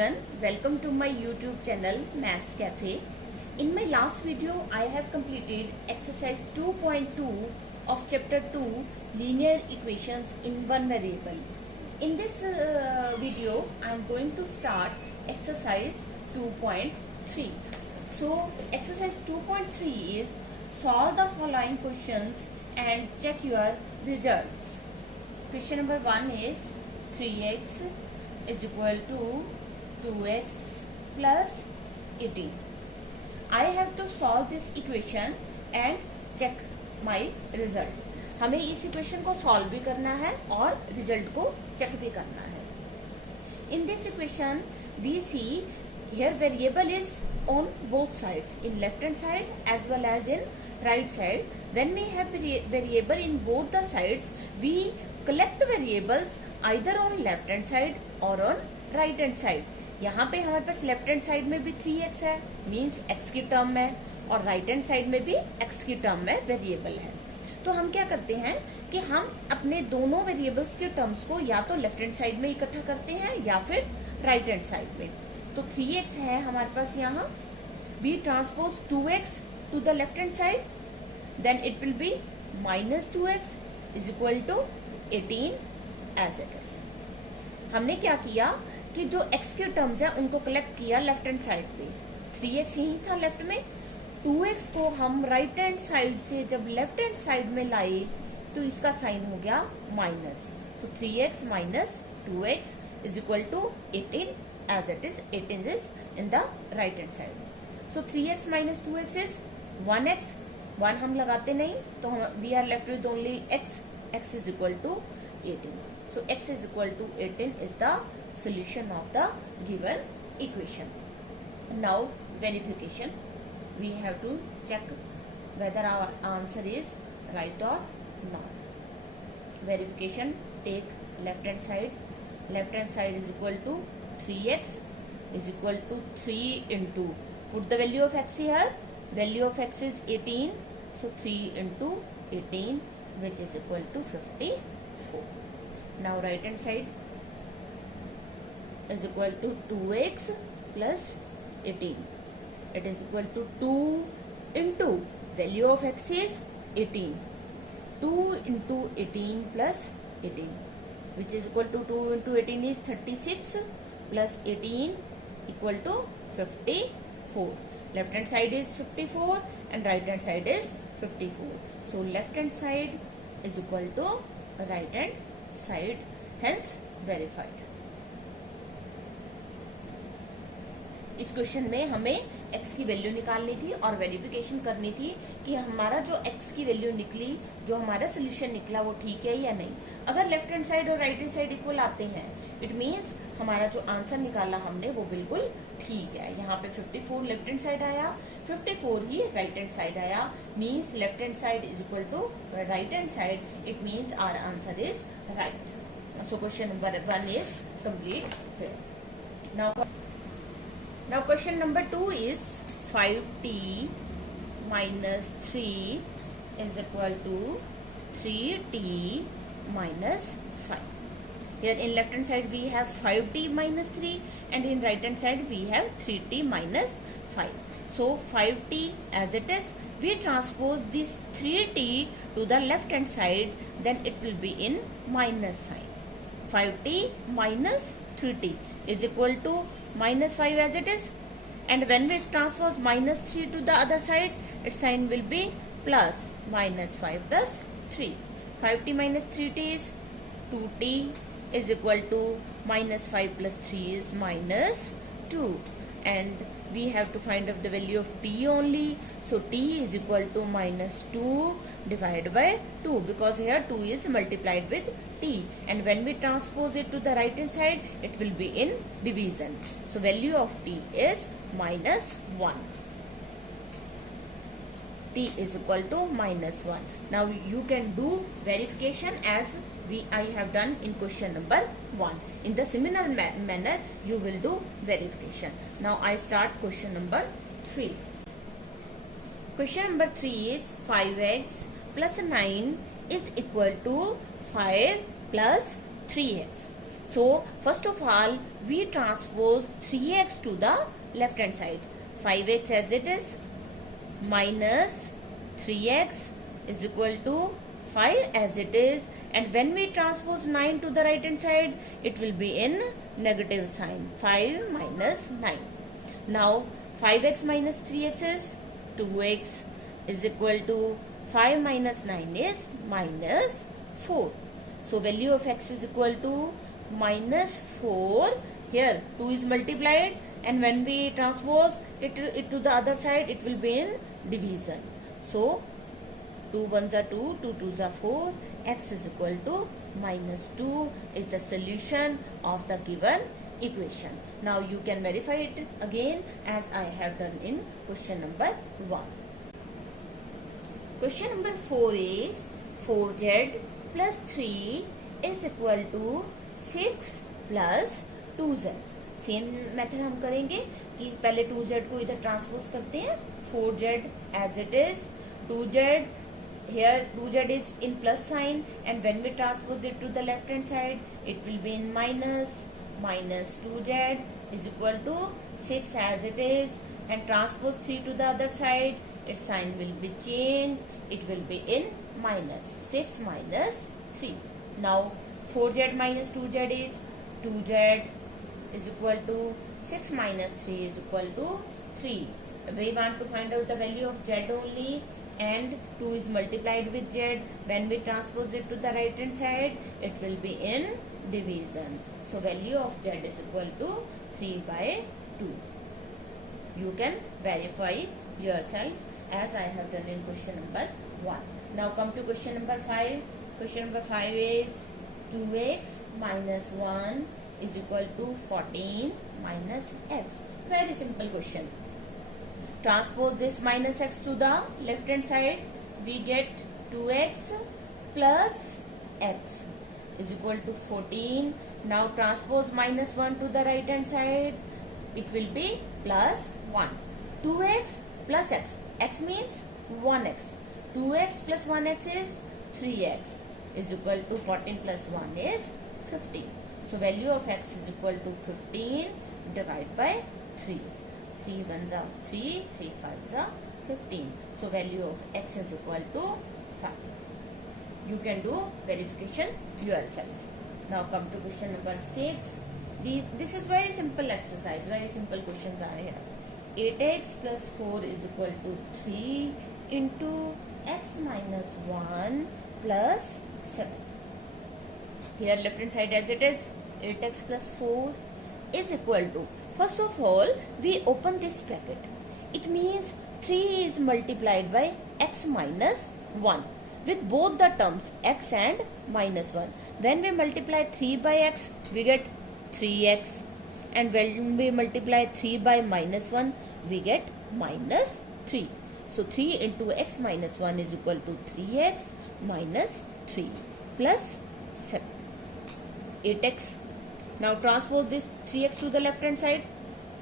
everyone, welcome to my YouTube channel Maths Cafe. In my last video I have completed exercise 2.2 of chapter 2 linear equations in one variable. In this video I am going to start exercise 2.3. So exercise 2.3 is solve the following questions and check your results. Question number 1 is 3x is equal to 2x plus 18. I have to solve this equation and check my result. हमें इस equation को solve भी करना है और result को check भी करना है. In this equation we see here variable is on both sides, in left hand side as well as in right side. When we have variable in both the sides, we collect variables either on left hand side और on right hand side. यहाँ पे हमारे पास left hand side में भी 3x है, means x की term में, और राइट हैंड साइड में भी x की टर्म में वेरिएबल है. तो हम क्या करते हैं कि हम अपने दोनों वेरिएबल्स के टर्म्स को या तो लेफ्ट हैंड साइड में इकट्ठा करते हैं या फिर राइट हैंड साइड में. तो 3x है हमारे पास यहाँ, we transpose 2x to the left hand side, then it will be minus 2x is equal to 18 as it is. हमने क्या किया कि जो x के टर्म्स हैं उनको कलेक्ट किया लेफ्ट हैंड साइड पे. 3x यही था लेफ्ट में, 2x को हम राइट हैंड साइड से जब लेफ्ट हैंड साइड में लाए तो इसका साइन हो गया minus. So 3x minus 2x is equal to 18 as it is. 18 is in the right hand side. So 3x minus 2x is 1x. 1 हम लगाते नहीं तो हम we are left with only x. x is equal to 18. So x is equal to 18 is the solution of the given equation. Now verification. We have to check whether our answer is right or not. Verification. Take left hand side. Left hand side is equal to 3x is equal to 3 into. Put the value of x here. Value of x is 18. So 3 into 18. Which is equal to 54. Now right hand side is equal to 2x plus 18. It is equal to 2 into value of x is 18. 2 into 18 plus 18, which is equal to 2 into 18 is 36 plus 18 equal to 54. Left hand side is 54 and right hand side is 54. So left hand side is equal to right hand side, hence verified. इस question में हमें x की value निकालनी थी और verification करनी थी कि हमारा जो x की वैल्यू निकली, जो हमारा सोल्यूशन निकला वो ठीक है या नहीं. अगर लेफ्ट हैंड साइड और राइट हैंड साइड इक्वल आते हैं, इट मीन्स हमारा जो आंसर निकाला हमने वो बिल्कुल ठीक है. यहाँ पे 54 लेफ्ट हैंड साइड आया, 54 ही राइट हैंड साइड आया, means left hand side is equal to right hand side. It means our answer is right. So question number 1 is complete here. Now question number 2 is 5t minus 3 is equal to 3t minus 5. Here in left hand side we have 5t minus 3 and in right hand side we have 3t minus 5. So 5t as it is, we transpose this 3t to the left hand side, then it will be in minus sign. 5t minus 3t is equal to minus 5 as it is, and when we transpose minus 3 to the other side, its sign will be plus. Minus 5 plus 3. 5t minus 3t is 2t is equal to minus 5 plus 3 is minus 2, and we have to find out the value of t only. So t is equal to minus 2 divided by 2, because here 2 is multiplied with t, and when we transpose it to the right hand side it will be in division. So value of t is minus 1. T is equal to minus 1. Now you can do verification as I have done in question number 1. In the similar manner you will do verification. Now I start question number 3. Question number 3 is 5x plus 9 is equal to 5 plus 3x. So first of all, we transpose 3x to the left hand side. 5x as it is minus 3x is equal to 5 as it is, and when we transpose 9 to the right hand side, it will be in negative sign. 5 minus 9. Now 5x minus 3x is 2x is equal to 5 minus 9 is minus 4. So value of x is equal to minus 4. Here 2 is multiplied, and when we transpose it to the other side, it will be in division. So 2 ones are 2, 2 twos are 4, x is equal to minus 2 is the solution of the given equation. Now you can verify it again as I have done in question number 1. Question number 4 is 4z plus 3 is equal to 6 plus 2z. Same method हम करेंगे कि पहले 2z को इधर transpose करते हैं. 4z as it is, 2z here 2z is in plus sign, and when we transpose it to the left hand side, it will be in minus 2z is equal to 6 as it is, and transpose 3 to the other side, its sign will be changed, it will be in minus 6 minus 3. Now 4z minus 2z is 2z is equal to 6 minus 3 is equal to 3. We want to find out the value of z only, and 2 is multiplied with z. When we transpose it to the right hand side, it will be in division. So value of z is equal to 3 by 2. You can verify yourself as I have done in question number 1. Now come to question number 5. Question number 5 is 2x minus 1 is equal to 14 minus x. Very simple question. Transpose this minus x to the left hand side, we get 2x plus x is equal to 14. Now transpose minus 1 to the right hand side, it will be plus 1. 2x plus x. X means 1x. 2x plus 1x is 3x is equal to 14 plus 1 is 15. So value of x is equal to 15 divided by 3. 3 ones are 3, 3 fives are 15. So value of x is equal to 5. You can do verification yourself. Now come to question number 6. This is very simple exercise. Very simple questions are here. 8x plus 4 is equal to 3 into x minus 1 plus 7. Here left hand side as it is, 8x plus 4 is equal to, first of all we open this bracket. It means 3 is multiplied by x minus 1 with both the terms x and minus 1. When we multiply 3 by x, we get 3x, and when we multiply 3 by minus 1, we get minus 3. So 3 into x minus 1 is equal to 3x minus 3 plus 7. 8x. Now transpose this 3x to the left hand side.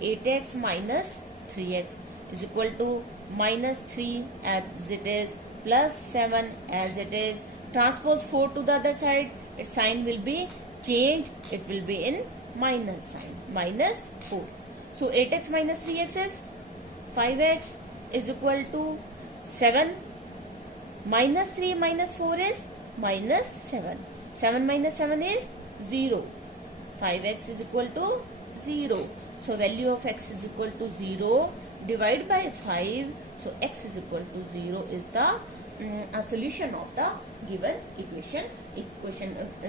8x minus 3x is equal to minus 3 as it is plus 7 as it is. Transpose 4 to the other side. Its sign will be changed. It will be in minus sign. Minus 4. So 8x minus 3x is 5x is equal to 7. Minus 3 minus 4 is minus 7. 7 minus 7 is 0. 5x is equal to 0. So value of x is equal to 0. Divide by 5. So x is equal to 0 is the solution of the given equation.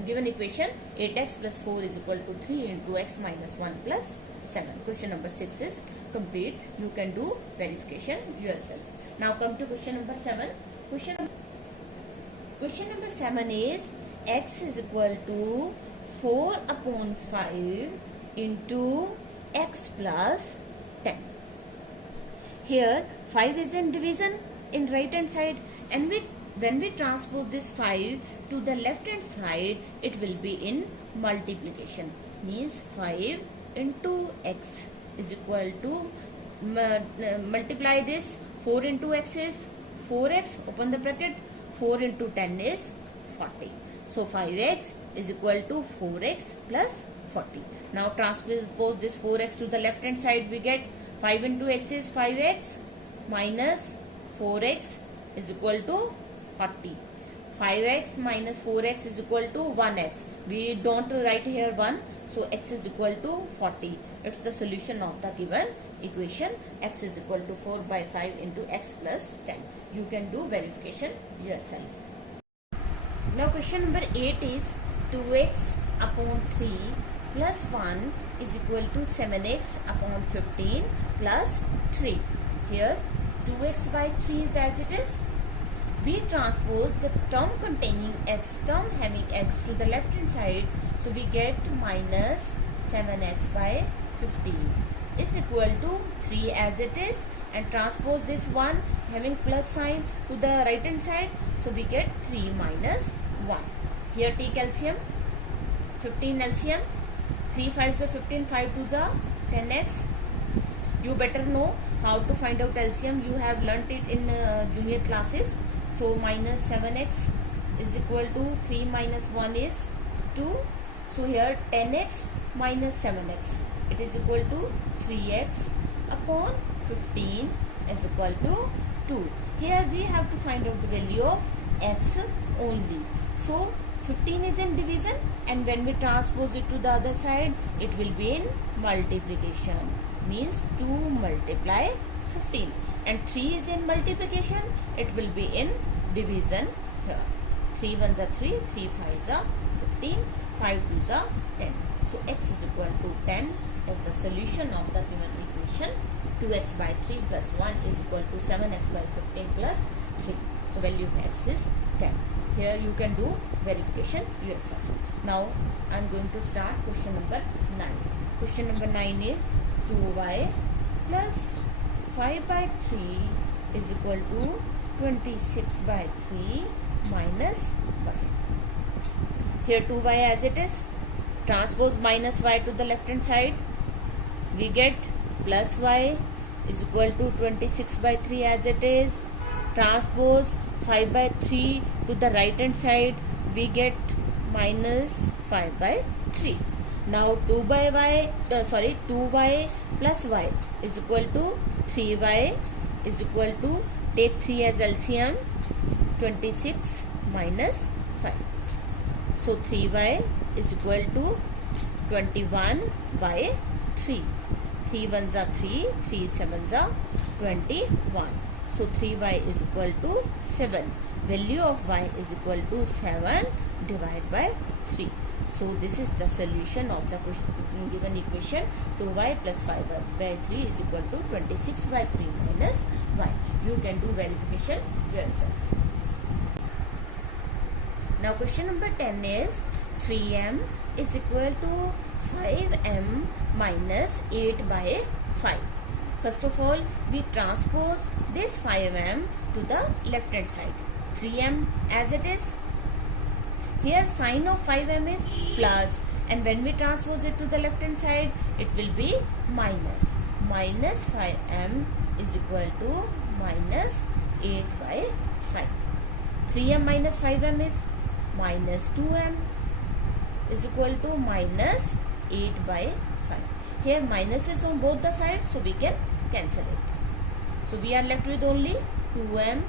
Given equation 8x plus 4 is equal to 3 into x minus 1 plus 7. Question number 6 is complete. You can do verification yourself. Now come to question number 7. Question number 7 is x is equal to 4 upon 5 into x plus 10. Here 5 is in division in right hand side, and when we transpose this 5 to the left hand side, it will be in multiplication. Means 5 into x is equal to multiply this. 4 into x is 4x, open the bracket. 4 into 10 is 40. So 5x is equal to 4x plus 40. Now transpose this 4x to the left hand side. We get 5 into x is 5x minus 4x is equal to 40. 5x minus 4x is equal to 1x. We don't write here 1, so x is equal to 40. It's the solution of the given equation. X is equal to 4 by 5 into x plus 10. You can do verification yourself. Now question number 8 is 2x upon 3 plus 1 is equal to 7x upon 15 plus 3. Here 2x by 3 is as it is. We transpose the term containing x, term having x to the left hand side. So we get minus 7x by 15 is equal to 3 as it is, and transpose this 1 having plus sign to the right hand side. So we get 3 minus 1. Here take LCM, 15 LCM, 3 5s are 15, 5 2s are 10x. You better know how to find out LCM. You have learnt it in junior classes. So minus 7x is equal to 3 minus 1 is 2. So here 10x minus 7x, it is equal to 3x upon 15 is equal to 2. Here we have to find out the value of x only. So 15 is in division, and when we transpose it to the other side, it will be in multiplication. Means 2 multiply 15, and 3 is in multiplication, it will be in division here. 3 1s are 3, 3 5s are 15, 5 2s are 10. So x is equal to 10 as the solution of the given equation. 2x by 3 plus 1 is equal to 7x by 15 plus 3. So value of x is 10. Here you can do verification yourself. Now I am going to start question number 9. Question number 9 is 2y plus 5 by 3 is equal to 26 by 3 minus y. Here 2y as it is. Transpose minus y to the left hand side. We get plus y is equal to 26 by 3 as it is. Transpose 5 by 3 to the right hand side. We get minus 5 by 3. Now 2y plus y is equal to 3y is equal to, take 3 as LCM, 26 minus 5. So 3y is equal to 21 by 3. 3 1s are 3, 3 7s are 21. So 3y is equal to 7. Value of y is equal to 7 divided by 3. So this is the solution of the given equation. 2y plus 5 by 3 is equal to 26 by 3 minus y. You can do verification yourself. Now question number 10 is 3m is equal to 5m minus 8 by 5. First of all, we transpose this 5m to the left hand side. 3m as it is. Here sign of 5m is plus, and when we transpose it to the left hand side, it will be minus. Minus 5m is equal to minus 8 by 5. 3m minus 5m is minus 2m is equal to minus 8 by 5. Here minus is on both the sides, so we can cancel it. So we are left with only 2m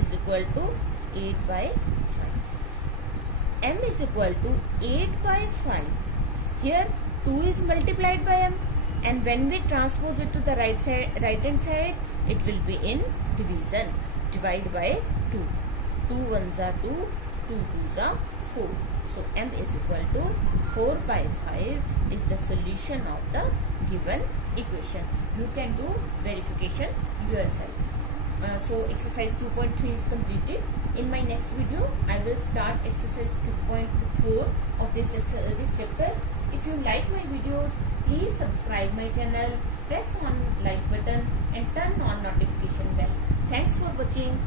is equal to 8 by 5. M is equal to 8 by 5. Here 2 is multiplied by m, and when we transpose it to the right hand side, it will be in division. Divide by 2. 2 1s are 2, 2 2s are 4. So m is equal to 4 by 5 is the solution of the given equation. You can do verification yourself. So exercise 2.3 is completed. In my next video, I will start exercise 2.4 of this chapter. If you like my videos, please subscribe my channel, press on like button and turn on notification bell. Thanks for watching.